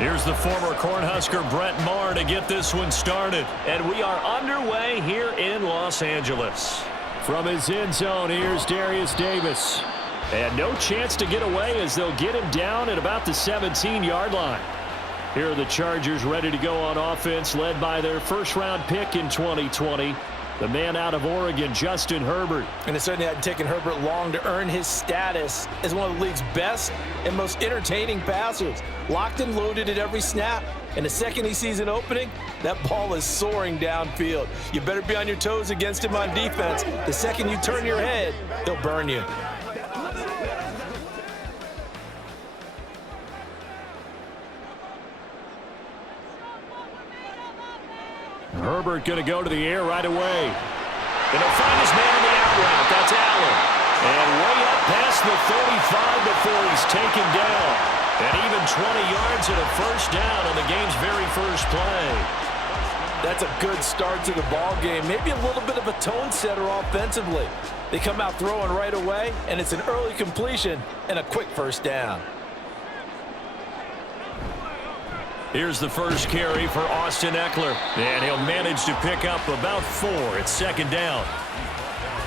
Here's the former Cornhusker Brett Maher to get this one started. And we are underway here in Los Angeles. From his end zone, here's Darius Davis. And no chance to get away as they'll get him down at about the 17-yard line. Here are the Chargers ready to go on offense, led by their first-round pick in 2020. The man out of Oregon, Justin Herbert. And it certainly hadn't taken Herbert long to earn his status as one of the league's best and most entertaining passers. Locked and loaded at every snap. And the second he sees an opening, that ball is soaring downfield. You better be on your toes against him on defense. The second you turn your head, he'll burn you. Herbert going to go to the air right away. Going to find his man in the out route. That's Allen. And way up past the 35 before he's taken down. And even 20 yards and a first down on the game's very first play. That's a good start to the ball game. Maybe a little bit of a tone setter offensively. They come out throwing right away, and it's an early completion and a quick first down. Here's the first carry for Austin Eckler. And he'll manage to pick up about 4. It's second down.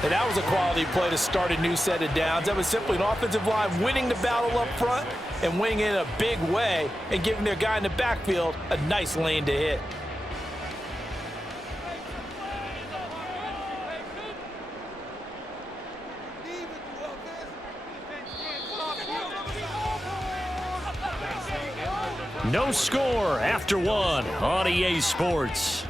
And that was a quality play to start a new set of downs. That was simply an offensive line winning the battle up front and winning in a big way and giving their guy in the backfield a nice lane to hit. No score after 1 on EA Sports.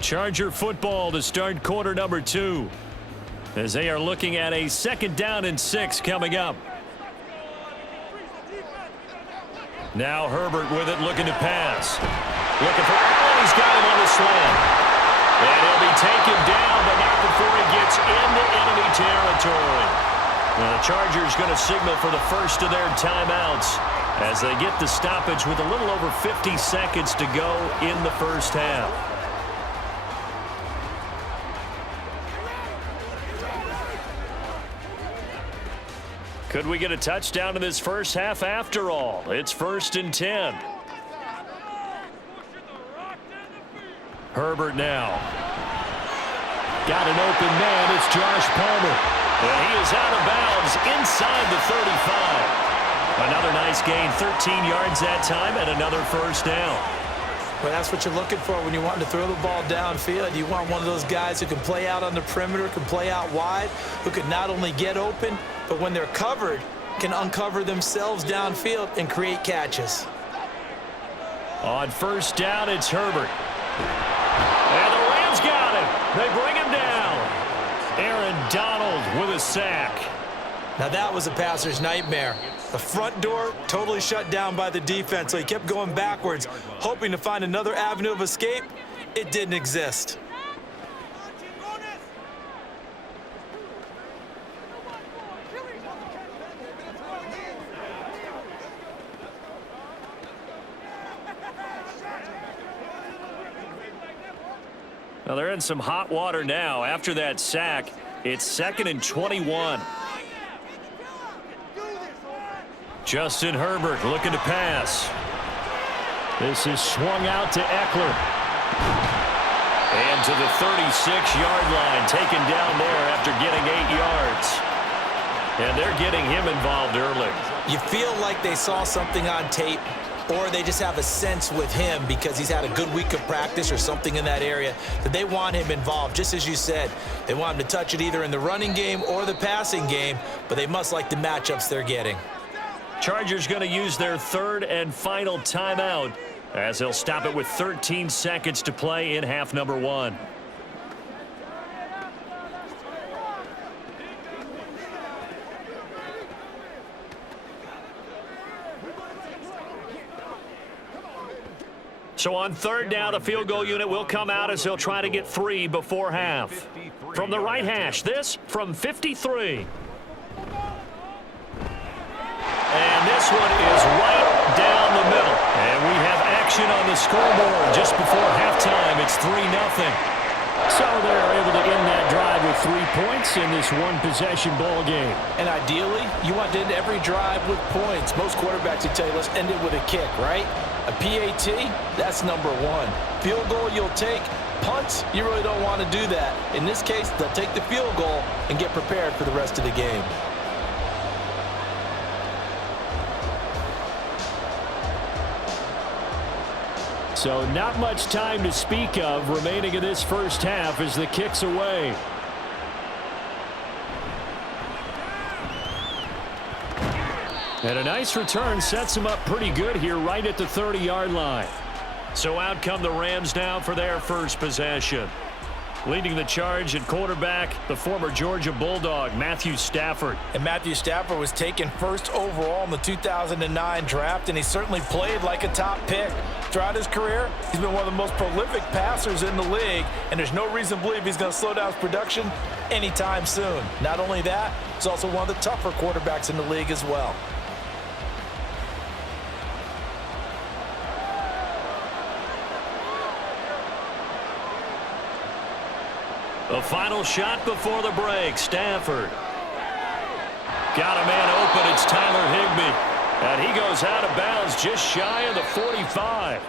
Charger football to start quarter number 2 as they are looking at a 2nd down and 6 coming up. Now Herbert with it, looking to pass. Looking for Allen. He's got him on the slant. And he'll be taken down, but not before he gets into enemy territory. Now the Chargers going to signal for the first of their timeouts as they get the stoppage with a little over 50 seconds to go in the first half. Could we get a touchdown in this first half after all? It's 1st and 10. Herbert now. Got an open man. It's Josh Palmer. And he is out of bounds inside the 35. Another nice gain, 13 yards that time, and another first down. Well, that's what you're looking for when you're wanting to throw the ball downfield. You want one of those guys who can play out on the perimeter, can play out wide, who can not only get open, but when they're covered, can uncover themselves downfield and create catches. On first down, it's Herbert. And the Rams got him. They bring him down. Aaron Donald with a sack. Now that was a passer's nightmare. The front door totally shut down by the defense, so he kept going backwards, hoping to find another avenue of escape. It didn't exist. Now they're in some hot water now. After that sack, it's 2nd and 21. Justin Herbert looking to pass. This is swung out to Eckler. And to the 36-yard line, taken down there after getting 8 yards. And they're getting him involved early. You feel like they saw something on tape, or they just have a sense with him because he's had a good week of practice or something in that area that they want him involved. Just as you said, they want him to touch it either in the running game or the passing game, but they must like the matchups they're getting. Chargers going to use their 3rd and final timeout as they'll stop it with 13 seconds to play in half number 1. So on 3rd down, the field goal unit will come out as they'll try to get 3 before half. From the right hash, this from 53. And this one is right down the middle. And we have action on the scoreboard just before halftime. It's 3-0. So they're able to end that drive with 3 points in this one-possession ball game. And ideally, you want to end every drive with points. Most quarterbacks would tell you, let's end it with a kick, right? A PAT, that's number one. Field goal you'll take. Punts, you really don't want to do that. In this case, they'll take the field goal and get prepared for the rest of the game. So not much time to speak of remaining in this first half as the kick's away. And a nice return sets him up pretty good here right at the 30-yard line. So out come the Rams now for their first possession. Leading the charge at quarterback, the former Georgia Bulldog, Matthew Stafford. And Matthew Stafford was taken first overall in the 2009 draft, and he certainly played like a top pick. Throughout his career, he's been one of the most prolific passers in the league, and there's no reason to believe he's going to slow down his production anytime soon. Not only that, he's also one of the tougher quarterbacks in the league as well. The final shot before the break. Stafford. Got a man open. It's Tyler Higbee. And he goes out of bounds just shy of the 45.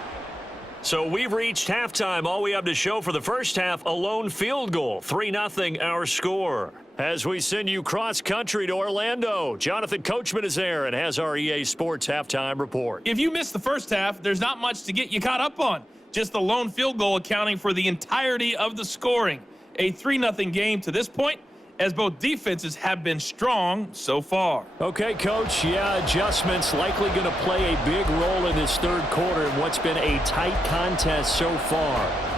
So we've reached halftime. All we have to show for the first half, a lone field goal. 3-0 our score. As we send you cross-country to Orlando, Jonathan Coachman is there and has our EA Sports halftime report. If you missed the first half, there's not much to get you caught up on. Just the lone field goal accounting for the entirety of the scoring. A 3-0 game to this point, as both defenses have been strong so far. Okay, Coach. Yeah, adjustments likely going to play a big role in this third quarter in what's been a tight contest so far.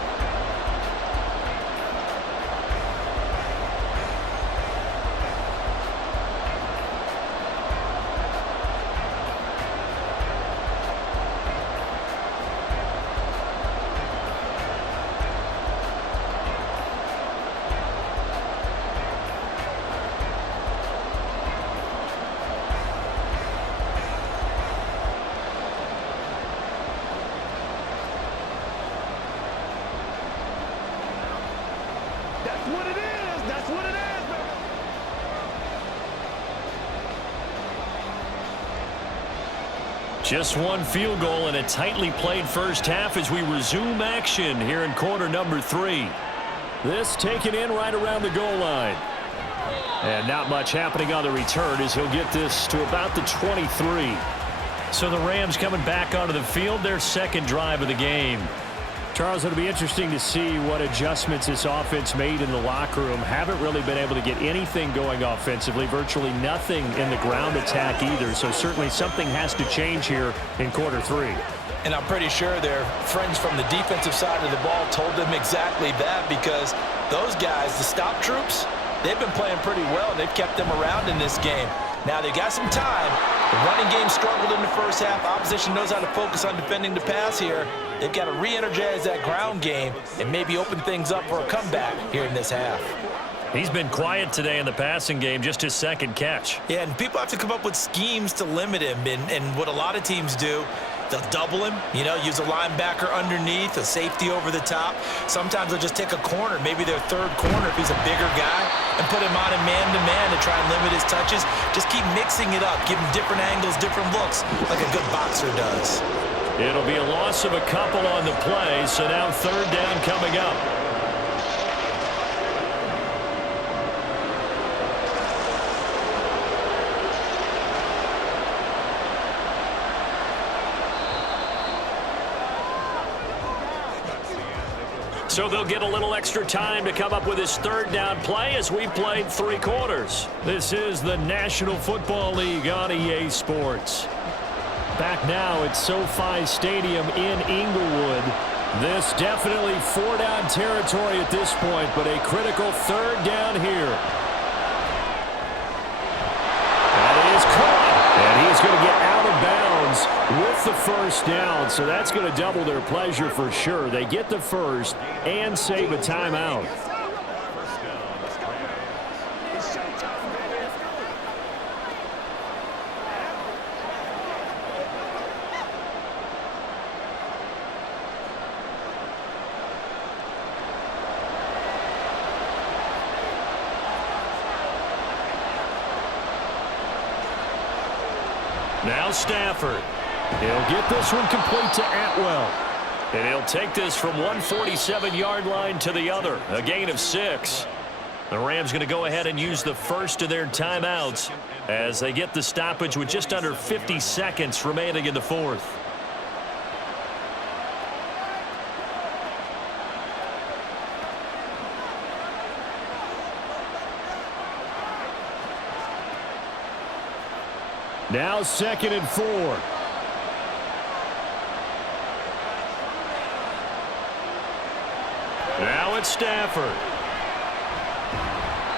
Just one field goal in a tightly played first half as we resume action here in quarter number 3. This taken in right around the goal line. And not much happening on the return as he'll get this to about the 23. So the Rams coming back onto the field, their second drive of the game. Charles, it'll be interesting to see what adjustments this offense made in the locker room. Haven't really been able to get anything going offensively, virtually nothing in the ground attack either. So certainly something has to change here in quarter 3. And I'm pretty sure their friends from the defensive side of the ball told them exactly that, because those guys, the stop troops, they've been playing pretty well, and they've kept them around in this game. Now they got some time. The running game struggled in the first half. Opposition knows how to focus on defending the pass here. They've got to re-energize that ground game and maybe open things up for a comeback here in this half. He's been quiet today in the passing game, just his second catch. Yeah, and people have to come up with schemes to limit him. And what a lot of teams do, they'll double him, use a linebacker underneath, a safety over the top. Sometimes they'll just take a corner, maybe their third corner if he's a bigger guy, and put him on a man-to-man to try and limit his touches. Just keep mixing it up, give him different angles, different looks, like a good boxer does. It'll be a loss of a couple on the play, so now third down coming up. So they'll get a little extra time to come up with his third down play as we've played 3 quarters. This is the National Football League on EA Sports. Back now at SoFi Stadium in Inglewood. This definitely 4-down territory at this point, but a critical third down here. That is caught, and he's going to get out of bounds with the first down, so that's going to double their pleasure for sure. They get the first and save a timeout. Now Stafford. He'll get this one complete to Atwell. And he'll take this from 147-yard line to the other. A gain of 6. The Rams going to go ahead and use the first of their timeouts as they get the stoppage with just under 50 seconds remaining in the fourth. Now 2nd and 4. Now it's Stafford.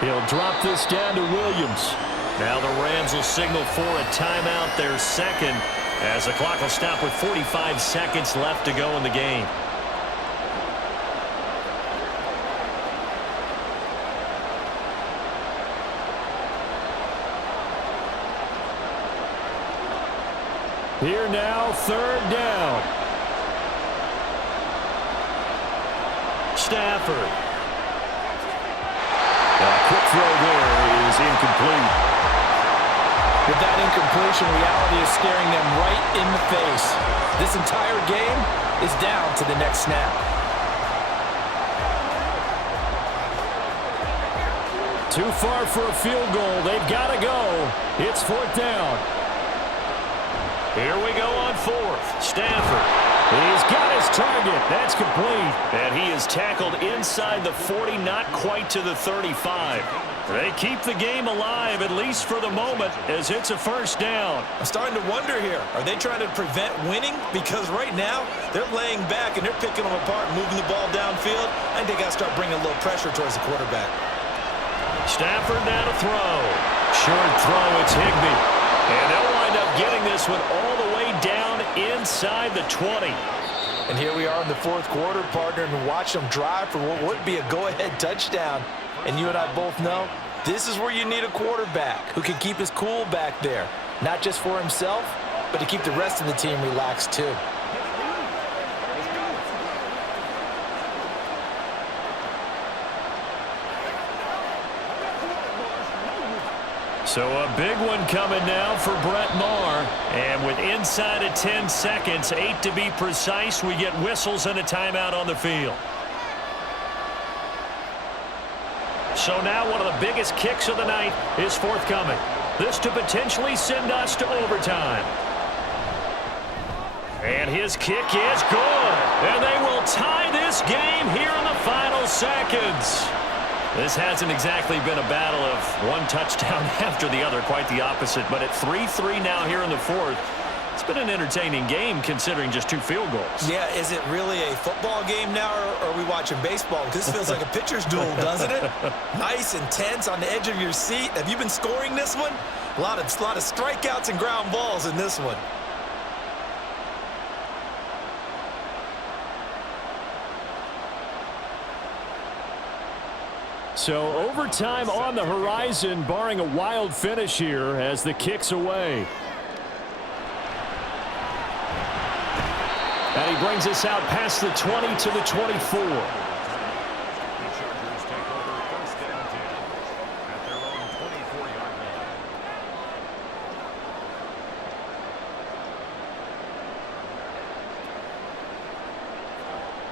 He'll drop this down to Williams. Now the Rams will signal for a timeout, their second, as the clock will stop with 45 seconds left to go in the game. Here now, 3rd down. Stafford. A quick throw there is incomplete. With that incompletion, reality is staring them right in the face. This entire game is down to the next snap. Too far for a field goal. They've got to go. It's 4th down. Here we go on 4th. Stafford. He's got his target. That's complete. And he is tackled inside the 40, not quite to the 35. They keep the game alive, at least for the moment, as it's a 1st down. I'm starting to wonder here. Are they trying to prevent winning? Because right now, they're laying back and they're picking them apart, moving the ball downfield. I think they got to start bringing a little pressure towards the quarterback. Stafford now to throw. Short throw, it's Higbee. And they'll wind up getting this one all the way down inside the 20. And here we are in the 4th quarter, partner, and watch them drive for what would be a go-ahead touchdown. And you and I both know this is where you need a quarterback who can keep his cool back there, not just for himself, but to keep the rest of the team relaxed too. So a big one coming now for Brett Maher. And with inside of 10 seconds, 8 to be precise, we get whistles and a timeout on the field. So now one of the biggest kicks of the night is forthcoming. This to potentially send us to overtime. And his kick is good. And they will tie this game here in the final seconds. This hasn't exactly been a battle of one touchdown after the other, quite the opposite. But at 3-3 now here in the 4th, it's been an entertaining game considering just 2 field goals. Yeah, is it really a football game now, or are we watching baseball? Because this feels like a pitcher's duel, doesn't it? Nice and tense on the edge of your seat. Have you been scoring this one? A lot of strikeouts and ground balls in this one. So overtime on the horizon, barring a wild finish here as the kick's away. And he brings us out past the 20 to the 24.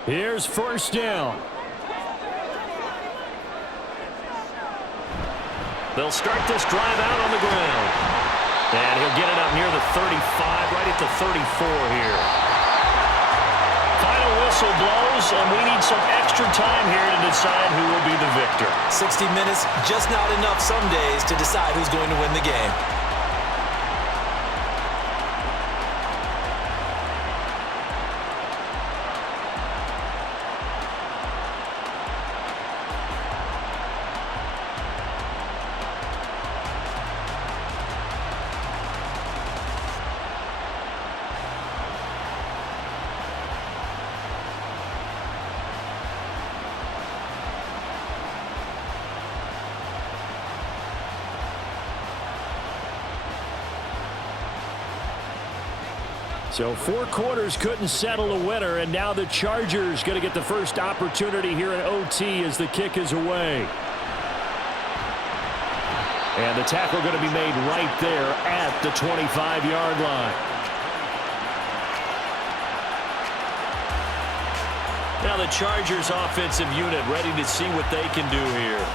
Here's 1st down. They'll start this drive out on the ground. And he'll get it up near the 35, right at the 34 here. Final whistle blows, and we need some extra time here to decide who will be the victor. 60 minutes, just not enough some days to decide who's going to win the game. So 4 quarters couldn't settle a winner, and now the Chargers going to get the first opportunity here in OT as the kick is away. And the tackle going to be made right there at the 25-yard line. Now the Chargers offensive unit ready to see what they can do here.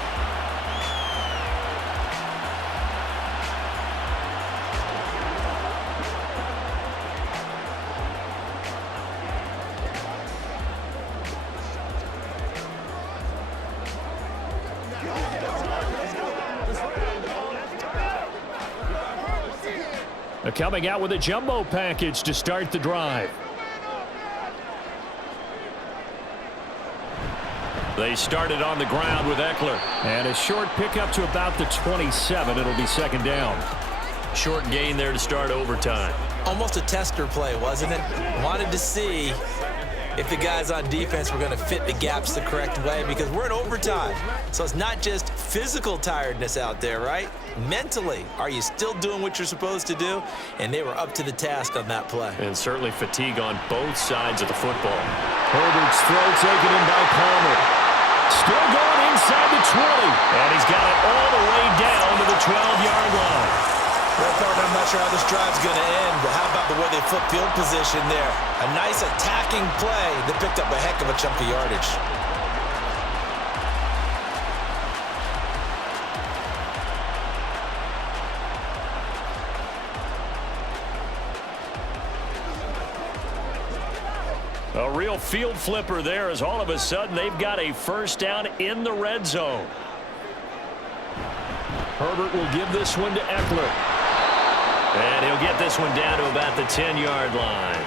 They're coming out with a jumbo package to start the drive. They started on the ground with Eckler. And a short pickup to about the 27. It'll be second down. Short gain there to start overtime. Almost a tester play, wasn't it? Wanted to see if the guys on defense were going to fit the gaps the correct way, because we're in overtime. So it's not just physical tiredness out there, right? Mentally, are you still doing what you're supposed to do? And they were up to the task on that play. And certainly fatigue on both sides of the football. Herbert's throw taken in by Palmer. Still going inside the 20. And he's got it all the way down to the 12-yard line. Well, partner, I'm not sure how this drive's going to end, but how about the way they flip field position there? A nice attacking play that picked up a heck of a chunk of yardage. A real field flipper there, as all of a sudden they've got a first down in the red zone. Herbert will give this one to Eckler. And he'll get this one down to about the 10-yard line.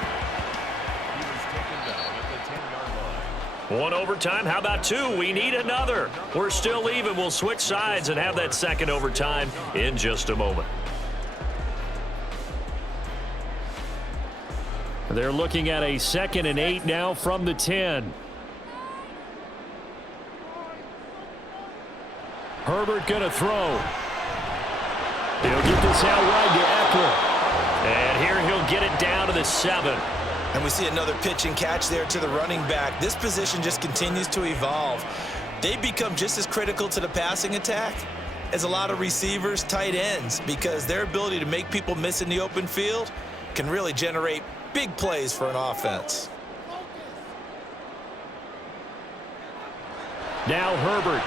One overtime. How about two? We need another. We're still even. We'll switch sides and have that second overtime in just a moment. They're looking at a 2nd and 8 now from the 10. Herbert going to throw. He'll get this out wide to Eckler. And here he'll get it down to the 7. And we see another pitch and catch there to the running back. This position just continues to evolve. They become just as critical to the passing attack as a lot of receivers, tight ends, because their ability to make people miss in the open field can really generate big plays for an offense. Now Herbert.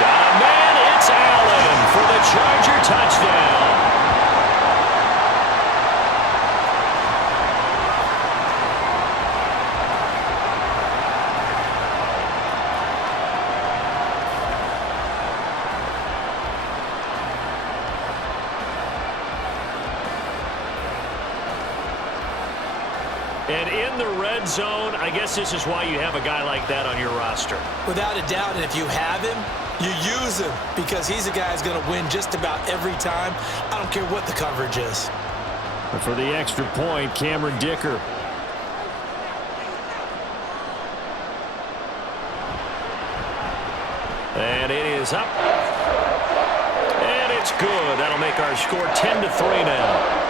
Got a man. It's Allen for the Charger touchdown. And in the red zone, I guess this is why you have a guy like that on your roster. Without a doubt, and if you have him, you use him, because he's a guy who's going to win just about every time. I don't care what the coverage is. But for the extra point, Cameron Dicker. And it is up. And it's good. That'll make our score 10-3 now.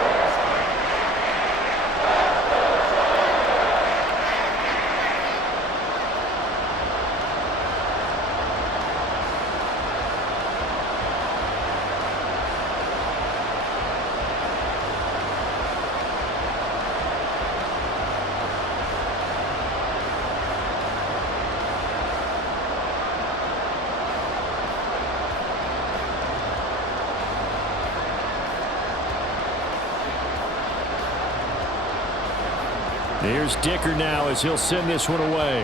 Here's Dicker now as he'll send this one away.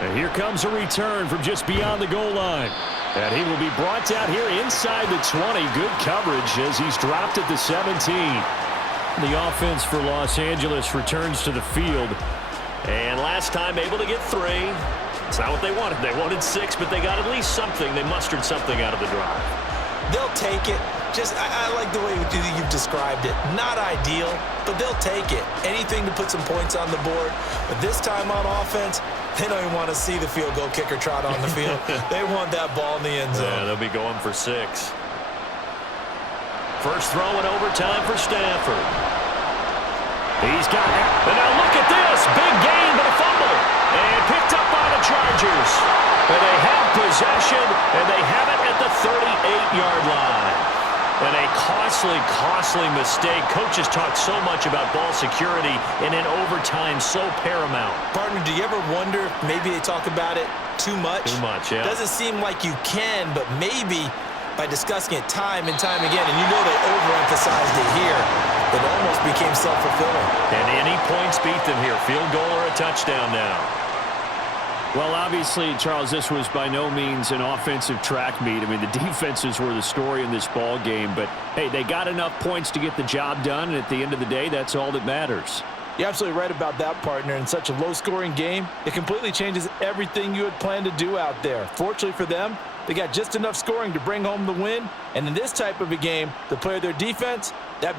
And here comes a return from just beyond the goal line. And he will be brought down here inside the 20. Good coverage as he's dropped at the 17. The offense for Los Angeles returns to the field. And last time able to get 3. It's not what they wanted. They wanted 6, but they got at least something. They mustered something out of the drive. They'll take it. I like the way you've described it. Not ideal, but they'll take it. Anything to put some points on the board. But this time on offense, they don't even want to see the field goal kicker trot on the field. They want that ball in the end zone. Yeah, they'll be going for 6. First throw in overtime for Stafford. He's got it. And now look at this. Big gain, but a fumble. And picked up by the Chargers. And they have possession, and they have it at the 38-yard line. And a costly, costly mistake. Coaches talk so much about ball security, and in overtime, so paramount. Partner, do you ever wonder if maybe they talk about it too much? Too much, yeah. Doesn't seem like you can, but maybe by discussing it time and time again, and you know they overemphasized it here, it almost became self-fulfilling. And any points beat them here. Field goal or a touchdown now. Well, obviously, Charles, this was by no means an offensive track meet. I mean, the defenses were the story in this ball game. But, hey, they got enough points to get the job done, and at the end of the day, that's all that matters. You're absolutely right about that, partner. In such a low-scoring game, it completely changes everything you had planned to do out there. Fortunately for them, they got just enough scoring to bring home the win. And in this type of a game, to play their defense, that